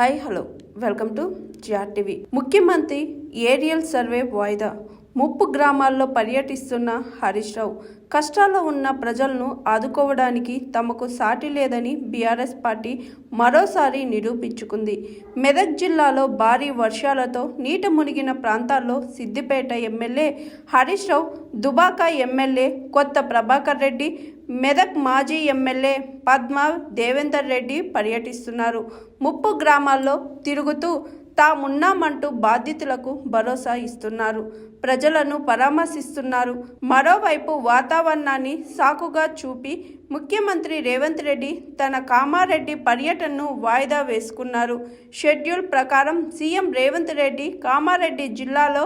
Hi hello. Welcome to GR TV ముఖ్యమంత్రి aerial survey వాయిదా. ముప్పు గ్రామాల్లో పర్యటిస్తున్న హరీష్ రావు కష్టాల్లో ఉన్న ప్రజలను ఆదుకోవడానికి తమకు సాటి లేదని బీఆర్ఎస్ పార్టీ మరోసారి నిరూపించుకుంది. మెదక్ జిల్లాలో భారీ వర్షాలతో నీట మునిగిన ప్రాంతాల్లో సిద్దిపేట ఎమ్మెల్యే హరీష్ రావు దుబాకా ఎమ్మెల్యే కొత్త ప్రభాకర్ రెడ్డి మెదక్ మాజీ ఎమ్మెల్యే పద్మ దేవేందర్ రెడ్డి పర్యటిస్తున్నారు. ముప్పు గ్రామాల్లో తిరుగుతూ తామున్నామంటూ బాధితులకు భరోసా ఇస్తున్నారు. ప్రజలను పరామర్శిస్తున్నారు. మరోవైపు వాతావరణాన్ని సాకుగా చూపి ముఖ్యమంత్రి రేవంత్ రెడ్డి తన కామారెడ్డి పర్యటనను వాయిదా వేసుకున్నారు. షెడ్యూల్ ప్రకారం సీఎం రేవంత్ రెడ్డి కామారెడ్డి జిల్లాలో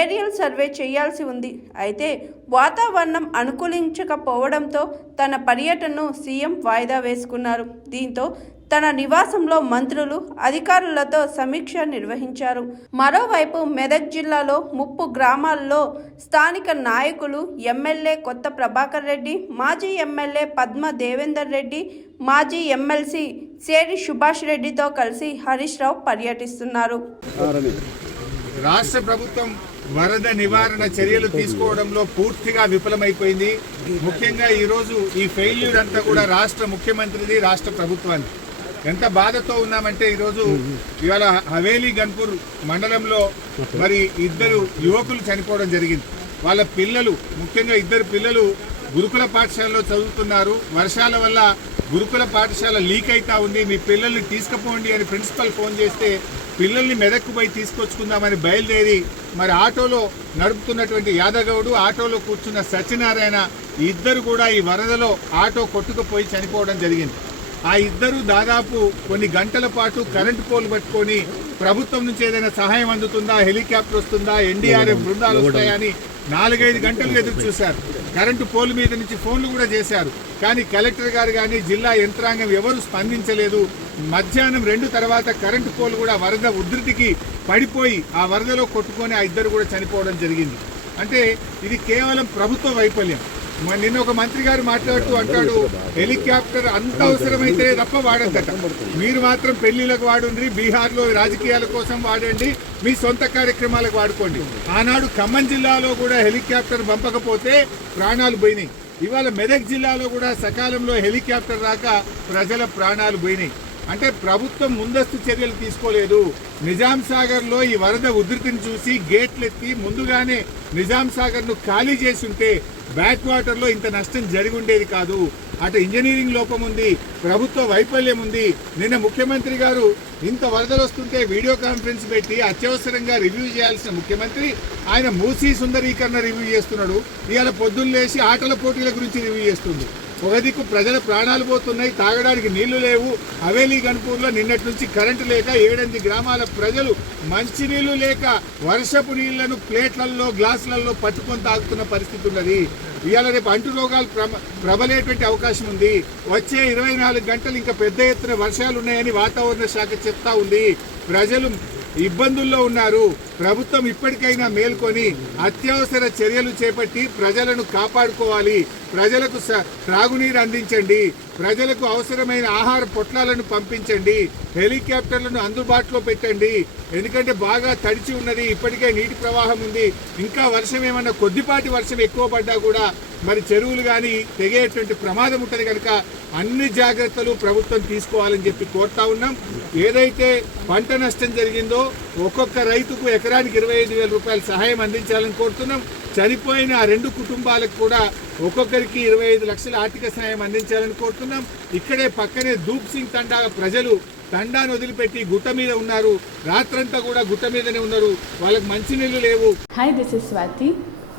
ఏరియల్ సర్వే చేయాల్సి ఉంది. అయితే వాతావరణం అనుకూలించకపోవడంతో తన పర్యటనను సీఎం వాయిదా వేసుకున్నారు. దీంతో తన నివాసంలో మంత్రులు అధికారులతో సమీక్ష నిర్వహించారు. మరోవైపు మెదక్ జిల్లాలో ముప్పు గ్రామాల్లో స్థానిక నాయకులు ఎమ్మెల్యే కొత్త ప్రభాకర్ రెడ్డి మాజీ ఎమ్మెల్యే పద్మ దేవేందర్ రెడ్డి మాజీ ఎమ్మెల్సీ సేరి సుభాష్ రెడ్డితో కలిసి హరీష్ రావు పర్యటిస్తున్నారు. రాష్ట్ర ప్రభుత్వం వరద నివారణ చర్యలు తీసుకోవడంలో పూర్తిగా విఫలమైపోయింది. ముఖ్యంగా ఈరోజు ఈ ఫెయిల్యూర్ అంతా కూడా రాష్ట్ర ముఖ్యమంత్రిది రాష్ట్ర ప్రభుత్వాన్ని ఎంత బాధతో ఉన్నామంటే ఈరోజు ఇవాళ హవేలీ గన్పూర్ మండలంలో మరి ఇద్దరు యువకులు చనిపోవడం జరిగింది. వాళ్ళ పిల్లలు ముఖ్యంగా ఇద్దరు పిల్లలు గురుకుల పాఠశాలలో చదువుతున్నారు. వర్షాల వల్ల గురుకుల పాఠశాల లీక్ అవుతా ఉంది. మీ పిల్లల్ని తీసుకుపోండి అని ప్రిన్సిపల్ ఫోన్ చేస్తే పిల్లల్ని మెదక్కు పోయి తీసుకొచ్చుకుందామని బయలుదేరి మరి ఆటోలో నడుపుతున్నటువంటి యాదగౌడు ఆటోలో కూర్చున్న సత్యనారాయణ ఇద్దరు కూడా ఈ వరదలో ఆటో కొట్టుకుపోయి చనిపోవడం జరిగింది. ఆ ఇద్దరు దాదాపు కొన్ని గంటల పాటు కరెంటు పోల్ పట్టుకొని ప్రభుత్వం నుంచి ఏదైనా సహాయం అందుతుందా? హెలికాప్టర్ వస్తుందా? ఎన్డీఆర్ఎఫ్ బృందాలు వస్తాయని నాలుగైదు గంటలు ఎదురు చూశారు. కరెంటు పోల్ మీద నుంచి ఫోన్లు కూడా చేశారు. కానీ కలెక్టర్ గారు కానీ జిల్లా యంత్రాంగం ఎవరు స్పందించలేదు. మధ్యాహ్నం రెండు తర్వాత కరెంటు పోల్ కూడా వరద ఉధృతికి పడిపోయి ఆ వరదలో కొట్టుకొని ఆ ఇద్దరు కూడా చనిపోవడం జరిగింది. అంటే ఇది కేవలం ప్రభుత్వ వైఫల్యం. నిన్న ఒక మంత్రి గారు మాట్లాడుతూ అంటాడు హెలికాప్టర్ అంత అవసరమైతే తప్ప వాడద్దట. మీరు మాత్రం పెళ్ళిలకు వాడుండ్రి బీహార్లో రాజకీయాల కోసం వాడండి మీ సొంత కార్యక్రమాలకు వాడుకోండి. ఆనాడు ఖమ్మం జిల్లాలో కూడా హెలికాప్టర్ పంపకపోతే ప్రాణాలు పోయినాయి. ఇవాళ మెదక్ జిల్లాలో కూడా సకాలంలో హెలికాప్టర్ రాక ప్రజల ప్రాణాలు పోయినాయి. అంటే ప్రభుత్వం ముందస్తు చర్యలు తీసుకోలేదు. నిజాం సాగర్లో ఈ వరద ఉధృతిని చూసి గేట్లు ఎత్తి ముందుగానే నిజాం సాగర్ను ఖాళీ చేసుంటే బ్యాక్ వాటర్లో ఇంత నష్టం జరిగి ఉండేది కాదు. అటు ఇంజనీరింగ్ లోపం ఉంది ప్రభుత్వ వైఫల్యం ఉంది. నిన్న ముఖ్యమంత్రి గారు ఇంత వరదలు వస్తుంటే వీడియో కాన్ఫరెన్స్ పెట్టి అత్యవసరంగా రివ్యూ చేయాల్సిన ముఖ్యమంత్రి ఆయన మూసీ సుందరీకరణ రివ్యూ చేస్తున్నాడు. ఇవాళ పొద్దున్న లేచి ఆటల పోటీల గురించి రివ్యూ చేస్తుంది ఒక ప్రజల ప్రాణాలు పోతున్నాయి తాగడానికి నీళ్ళు లేవు. హవేలీ గన్పూర్లో నిన్నటి నుంచి కరెంటు లేక ఏడెనిమిది గ్రామాల ప్రజలు మంచినీళ్ళు లేక వర్షపు నీళ్ళను ప్లేట్లలో గ్లాసులలో పట్టుకొని తాగుతున్న పరిస్థితి ఉన్నది. ఇవాళ రేపు అంటు రోగాలు ప్రమ ప్రబలేటువంటి అవకాశం ఉంది. వచ్చే ఇరవై నాలుగు గంటలు ఇంకా పెద్ద ఎత్తున వర్షాలు ఉన్నాయని వాతావరణ శాఖ చెప్తా ఉంది. ప్రజలు ఇబ్బందుల్లో ఉన్నారు. ప్రభుత్వం ఇప్పటికైనా మేల్కొని అత్యవసర చర్యలు చేపట్టి ప్రజలను కాపాడుకోవాలి. ప్రజలకు త్రాగునీరు అందించండి. ప్రజలకు అవసరమైన ఆహార పొట్లాలను పంపించండి. హెలికాప్టర్లను అందుబాటులో పెట్టండి. ఎందుకంటే బాగా తడిచి ఉన్నది. ఇప్పటికే నీటి ప్రవాహం ఉంది. ఇంకా వర్షం ఏమన్నా కొద్దిపాటి వర్షం ఎక్కువ పడ్డా కూడా మరి చెరువులు కానీ తెగేటువంటి ప్రమాదం ఉంటుంది కనుక అన్ని జాగ్రత్తలు ప్రభుత్వం తీసుకోవాలని చెప్పి కోరుతా ఉన్నాం. ఏదైతే పంట నష్టం జరిగిందో ఒక్కొక్క రైతుకు ఎకరానికి ఇరవై ఐదు వేల రూపాయల సహాయం అందించాలని కోరుతున్నాం. చనిపోయిన ఆ రెండు కుటుంబాలకు కూడా ఒక్కొక్కరికి ఇరవై ఐదు లక్షల ఆర్థిక సహాయం అందించాలని కోరుతున్నాం. ఇక్కడే పక్కనే దూప్ సింగ్ తండా ప్రజలు తండాను వదిలిపెట్టి గుట్ట మీద ఉన్నారు. రాత్రంతా కూడా గుట్ట మీదనే ఉన్నారు. వాళ్ళకి మంచినీళ్ళు లేవు. Hi this is Swathi